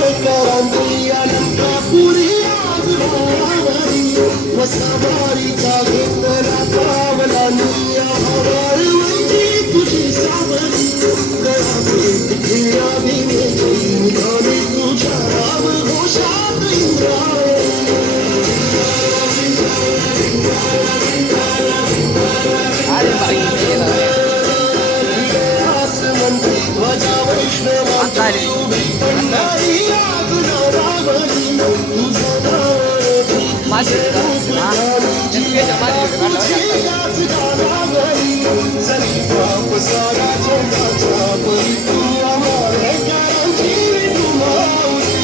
करांची अलंकापुरी आज भावारी वसावारीचा घेतला पावला निया वाळवंची तुझी सावरी गळाचे तिखिया भिनेची मुलाने तुझ्या राम घोषात इंद्रायणी आसमंती ध्वजा वैष्णवांची उभी पंढरी आज नवरावरी तुझं जरी बाप सारा जगाच्या परी तू आम्हाला करांची तू माऊली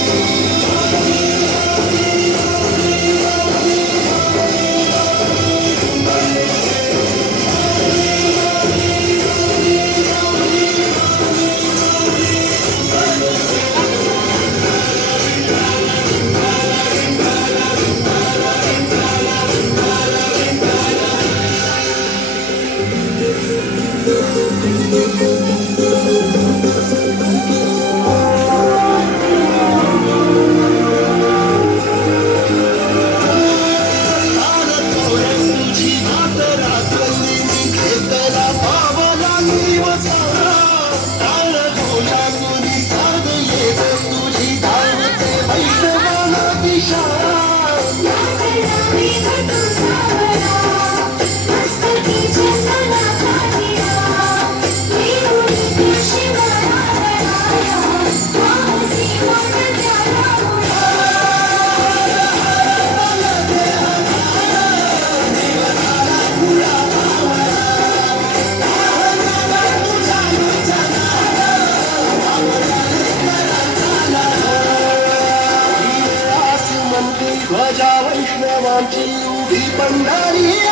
ध्वजा वैष्णवांची उभी पंढरी